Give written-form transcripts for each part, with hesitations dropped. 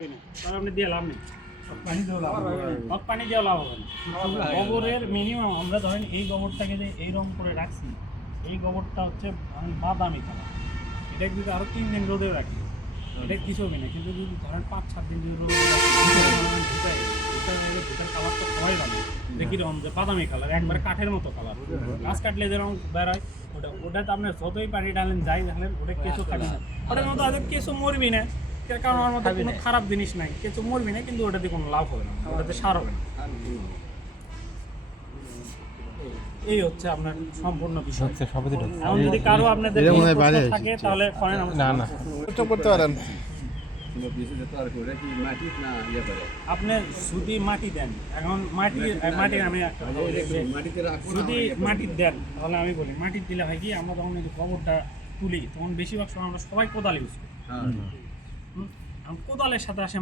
আপনি দিয়ে লাভ নেই, পানি দিয়ে লাভ হবে না। গোবরের মিনিমাম আমরা ধরেন এই গোবরটাকে যে এইরকম করে রাখছি, এই গোবরটা হচ্ছে বাদামি কালার। এটা যদি আরও 3 দিন রোদে রাখি এটা কিছু হবে না, কিন্তু যদি ধরেন 5-7 দিন যদি রোদে রাখি ভিতর কালার তো সবাই জানে দেখি রকম যে বাদামি কালার, একবারে কাঠের মতো কালার। গাছ কাটলে যেরকম বেরোয় ওটা তো আপনার যতই পানি ডালেন যাই দেখলেন ওটা কেঁচো খাবি না, ওটার মতো আগে কেঁচো মরবি না, কারণ আমার মধ্যে কোনো খারাপ জিনিস নাই, কিছু মরবি না, কিন্তু ওটাতে কোনো লাভ হবে না, ওটাতে সার হবে না। এই হচ্ছে আপনার সম্পূর্ণ বিষয়। এখন যদি কারো আপনাদের থাকে তাহলে করেন, না করতে পারেন। আপনি যদি মাটি দেন, এখন মাটি আমি যদি মাটি দেন তাহলে আমি বলি মাটি দিলে হয় কি, আমরা যখন এই গোবরটা তুলি তখন বেশিরভাগ সময় আমরা সবাই কোদাল ইউজ করি। কোদালের সাথে আসে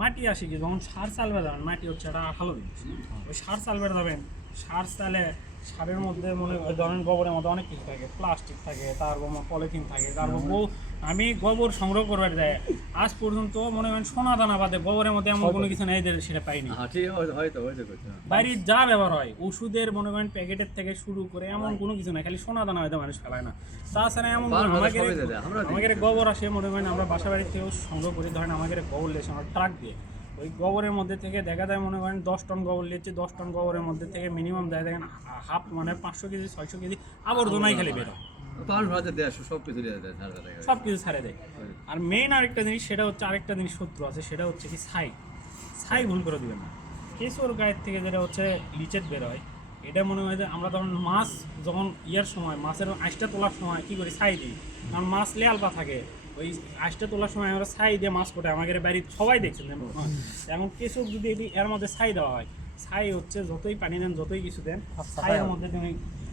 মাটি আসে কি যখন সার চালবে যাবেন, মাটি হচ্ছে একটা আঠালো জিনিস, ওই সার চালবে যাবেন, সার চালে সারের মধ্যে মনে ধরেন গোবরের মধ্যে অনেক কিছু থাকে, প্লাস্টিক থাকে, তারপর পলিথিন থাকে, তারপর আমি গোবর সংগ্রহ করবার যায় আজ পর্যন্ত মনে করেন সোনা দানা বাদে গোবরের মধ্যে এমন কোনো কিছু নেই সেটা পাইনি। বাইরে যা ব্যবহার হয় ওষুধের মনে করেন প্যাকেটের থেকে শুরু করে এমন কোনো কিছু নাই, খালি সোনা দানা হয়তো মানুষ ফেলায় না। তাছাড়া এমন আমাদের গোবর আসে মনে করেন আমরা বাসা বাড়ির থেকেও সংগ্রহ করি, ধরেন আমাদের গোবর লেছে আমার ট্রাক দিয়ে, ওই গোবরের মধ্যে থেকে দেখা যায় মনে করেন 10 টন গোবর নিচ্ছে, 10 টন গোবরের মধ্যে থেকে মিনিমাম দেখা দেখেন হাফ মানে 500 কেজি 600 কেজি আবর্জনাই খালি বেরো, সব কিছু ছাড়ে দেয়। আর মেইন আরেকটা জিনিস, সেটা হচ্ছে আরেকটা জিনিস শত্রু আছে, সেটা হচ্ছে কি ছাই ভুল করে দিবেন না। কেঁচোর গায়ের থেকে যেটা হচ্ছে লিচেট বের হয়, এটা মনে হয় যে আমরা তখন মাছ যখন সময় মাছের আঁশটা তোলার সময় কী করি, ছাই দিই, কারণ মাছ লেয়ালপা থাকে, ওই আঁশটা তোলার সময় আমরা ছাই দিয়ে মাছ কোটে, আমাদের বাড়ির সবাই দেখছেন। এমন কেঁচো যদি এর মধ্যে ছাই দেওয়া হয়, ছাই হচ্ছে যতই পানি দেন যতই কিছু দেন ছাইয়ের মধ্যে তুমি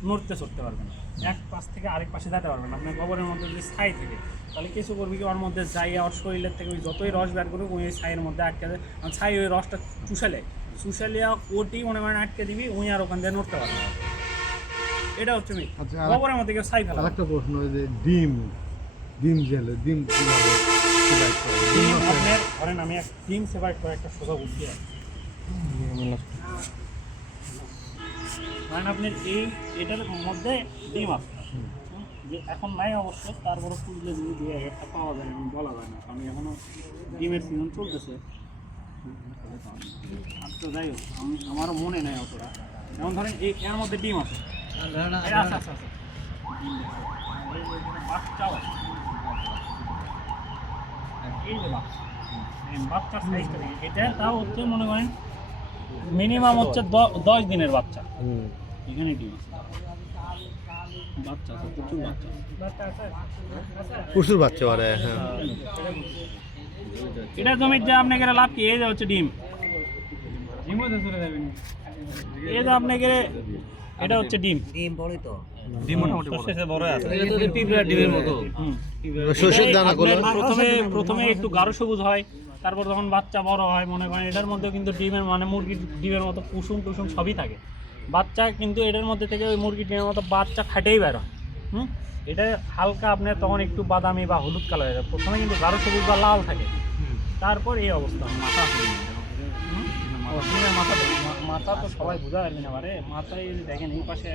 নড়তে চড়তে পারবেন, এক পাশ থেকে আরেক পাশে যেতে পারবেন না। আপনার গোবরের মধ্যে যদি ছাই থাকে তাহলে কিছু করবি কি, ওর মধ্যে যাই ওর শরীরের থেকে ওই যতই রস বের করবে ওই ছাইয়ের মধ্যে আটকে দেয়, ছাই ওই রসটা চুষালে ওটি মনে করেন আটকে দিবি, উনি আর ওখান দিয়ে নড়তে পারবে না। এটা হচ্ছে গোবরের মধ্যে কেউ ছাই ফেলা। একটা প্রশ্ন, যে ডিম জেলে ডিম আপনার ধরেন আমি এক ডিম সেপারেট করে একটা সোজা বুদ্ধি আছে, কারণ আপনার এটার মধ্যে ডিম আছে, যে এখন নাই অবশ্য, তারপরে খুঁজলে যদি দিয়ে একটা পাওয়া যায়, এখন বলা যায় না, কারণ এখনও ডিমের সিজন চলতেছে। আচ্ছা যাই হোক, আমারও মনে নেই অতটা। যেমন ধরেন এর মধ্যে ডিম আছে, বাচ্চাও আছে, এই যে বাচ্চার সাইজটা এটা তাও হচ্ছে মনে করেন মিনিমাম হচ্ছে 10 দিনের বাচ্চা, এখানে ডিম আছে, বাচ্চা আছে, প্রচুর বাচ্চা বাড়ে। হ্যাঁ, এটা জমির যে আপনাকে লাভ কি, এই যে হচ্ছে ডিম, এই যে আপনাকে এটা হচ্ছে ডিম বড়ই তো, ডিম মোটামুটি বড় আছে, এটা তো পিঁপড়ার ডিমের মতো। শস্যের দানাগুলো প্রথমে একটু গাঢ় সবুজ হয়, তারপর যখন বাচ্চা বড় হয় মনে করেন এটার মধ্যে কিন্তু ডিমের মানে মুরগির ডিমের মতো কুসুম টুসুম সবই থাকে, বাচ্চা কিন্তু এটার মধ্যে থেকে ওই মুরগির ডিমের মতো বাচ্চা ফাটেই বের হয়। এটা হালকা আপনার তখন একটু বাদামি বা হলুদ কালার হয়ে যায়, প্রথমে কিন্তু গাঢ় সবুজ বা লাল থাকে, তারপর এই অবস্থা। মাথা তো সবাই বোঝা পারবি না, বারে মাথায় দেখেন এই পাশে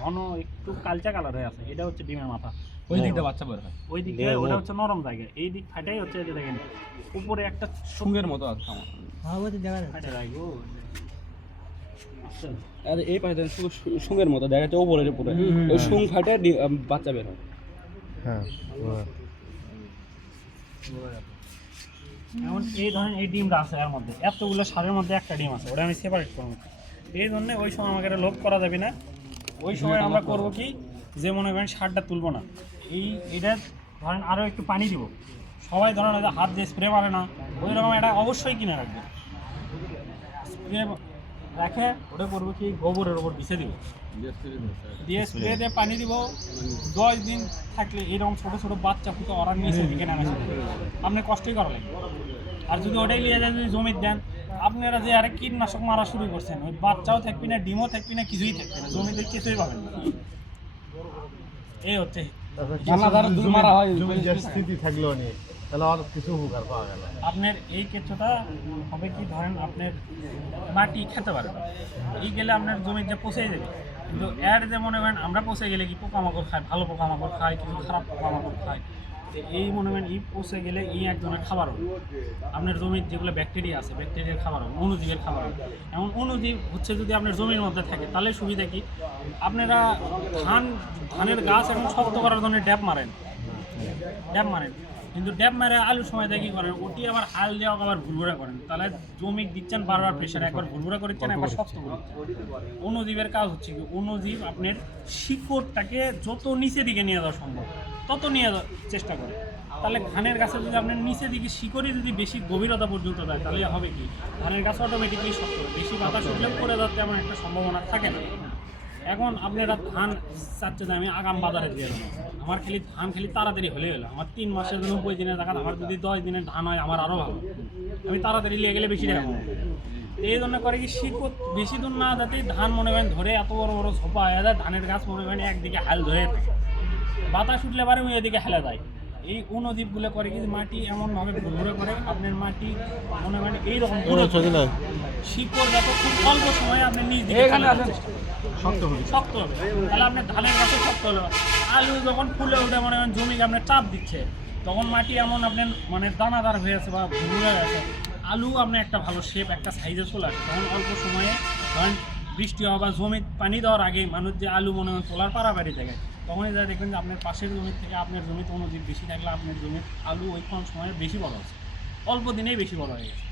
ঘন একটু কালচা কালার হয়ে আছে, এটা হচ্ছে ডিমের মাথা, ওই দিকটা বাচ্চা বের হয়, ওই দিকে ওটা হচ্ছে নরম জায়গা, এই দিক ফাটাই হচ্ছে এটা দেখেন উপরে একটা শুঙ্গের মতো আছে, আর এই পাশে শুঙ্গের মতো দেখা যাচ্ছে ওপরের উপরে, ওই শুং ফাটে বাচ্চা বের হয়। হ্যাঁ, এখন এই ধরেন এই ডিমটা আছে এর মধ্যে, এতগুলো সারের মধ্যে একটা ডিম আছে, ওটা আমি সেপারেট করবো। এই জন্য ওই সময় আমাকে লোভ করা যাবে না, ওই সময় আমরা করবো কি, যে মনে করেন সারটা তুলবো না, এটা ধরেন আরও একটু পানি দিব, সবাই ধরেন হাত দিয়ে স্প্রে মারে না, ওই রকম এটা অবশ্যই কিনে রাখবে, স্প্রে রাখে ওটা করবো কি গোবরের ওপর বিছে দিব, দিয়ে স্প্রে দিয়ে পানি দিব, 10 দিন থাকলে এরকম ছোটো ছোটো বাচ্চা ফুটো ওরা নিচে দিকে নামে আপনি কষ্টই করা লাগবে। আর যদি ওটাই নিয়ে যায় যদি জমির দেন, আপনারা যে আরে কীটনাশক মারা শুরু করছেন, ওই বাচ্চাও থাকবি না, ডিমও থাকবি না, কিছুই থাকবে না, জমিতে কিছুই পাবেন না। এই হচ্ছে স্থিতি থাকলেও নেই। তাহলে অত কিছু উপকার পাওয়া গেল। আপনার এই কেঁচোটা হবে কি, ধরেন আপনার মাটি খেতে পারবে না, এই গেলে আপনার জমির যে পচে যাবে। কিন্তু এর যে মনে করেন আমরা পচে গেলে কি পোকামাকড় খায়, ভালো পোকামাকড় খায়, কিছু খারাপ পোকামাকড় খায়। তো এই মনে করেন এই পচে গেলে এই একজনের খাবার হবে, আপনার জমির যেগুলো ব্যাকটেরিয়া আছে ব্যাকটেরিয়ার খাবার হবে, অণুজীবের খাবার হবে। এমন অণুজীব হচ্ছে যদি আপনার জমির মধ্যে থাকে তাহলে সুবিধা কি, আপনারা ধানের গাছ এখন শক্ত করার জন্য ড্যাপ মারেন, কিন্তু ড্যাপ মারে আলুর সময় দেখি করেন ওটি আবার হাল দেওয়া আবার ভুরভুরা করেন, তাহলে জমি দিচ্ছেন বারবার প্রেশার, একবার ভুরভুরা করেছেন একবার শক্ত করেছেন। অণুজীবের কাজ হচ্ছে কি, অণুজীব আপনার শিকড়টাকে যত নিচে দিকে নিয়ে যাওয়া সম্ভব তত নিয়ে যাওয়ার চেষ্টা করে। তাহলে ধানের গাছে যদি আপনার নিচে দিকে শিকড়ই যদি বেশি গভীরতা পর্যন্ত দেয় তাহলে হবে কি, ধানের গাছ অটোমেটিকলি শক্ত হবে, বেশি বাতাস উঠলে পড়ে যাওয়ার তেমন একটা সম্ভাবনা থাকে না। এখন আপনারা ধান চাচ্ছে যে আমি আগাম বাজারে দিয়ে দেবো, আমার ধান তাড়াতাড়ি হলে হলো, আমার 3 মাসের 90 দিনের টাকা, আমার যদি 10 দিনের ধান হয় আমার আরও ভালো, আমি তাড়াতাড়ি নিয়ে গেলে বেশি টাকা পাবো। এই জন্য করে কি শিকড় বেশি দূর না যাতে ধান মনে করেন ধরে এত বড় বড় ঝোপা হয়ে যায়, ধানের গাছ মনে করেন একদিকে হাল ধরে থাকে, বাতাস উঠলে পারে ওই এদিকে হেলে যায়। এই অণুজীবগুলো করে কি মাটি এমনভাবে ভুরভুরে করে আপনার মাটি মনে করেন এইরকম শিকড় যাতে খুব অল্প সময়ে আপনি নিজ দিকে শক্ত হবে, তাহলে আপনার ধানের গাছে শক্ত হলো। আলু যখন ফুলে উঠে মনে করেন জমিকে আপনার চাপ দিচ্ছে, তখন মাটি এমন আপনার মানে দানাদার হয়ে আছে বা ভুরভুরে হয়ে আছে, আলু আপনার একটা ভালো শেপ একটা সাইজে চলে আসে। তখন অল্প সময়ে ধরেন বৃষ্টি হওয়া বা জমি পানি দেওয়ার আগে মানুষ যে আলু মনে করেন তোলার পাড়াপাড়ি থাকে, তখনই যা দেখবেন যে আপনার পাশের জমির থেকে আপনার জমিতে অণুজীব বেশি থাকলে আপনার জমির আলু ওই কম সময়ে বেশি বড় আছে, অল্প দিনেই বেশি বড় হয়ে গেছে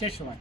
শেষ সময়।